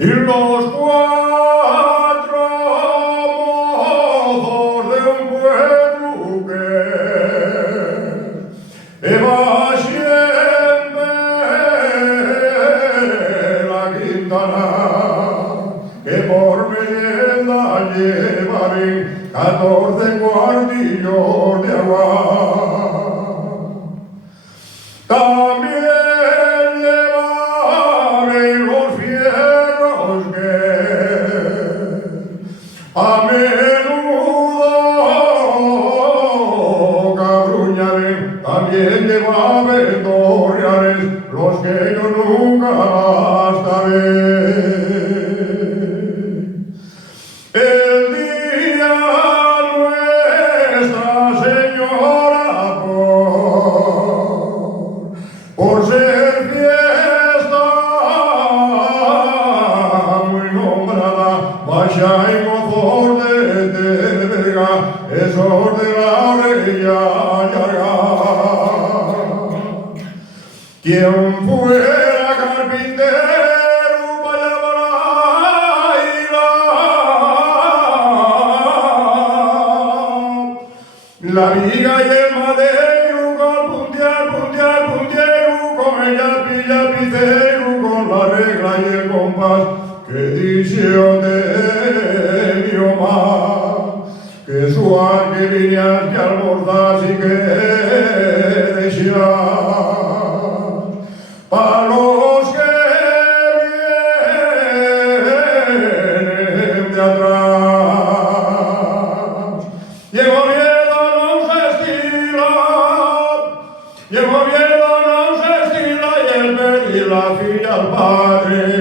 y los cuatro mozos de un pueblo que va siempre la quintana, que por merienda llevaré 14 cuartillos de agua. También llevaré los fierros que a menudo cabruñaré. También llevaré torreales los que yo nunca gastaré. El día Nuestra Señora por ser fiesta muy nombrada, vaya y mozos de Vega, esos de la orilla larga. Quien fuera carpintero para bailar, la viga y el madero con puntear, con ella pilla picero, con la regla y el compás, que dice de mi omar, que su arquerinas que almorzas y que deseas, para los que vienen de atrás. Llevo miedo, no se estila, llevo miedo, no se estila, y el pedir la filla al padre.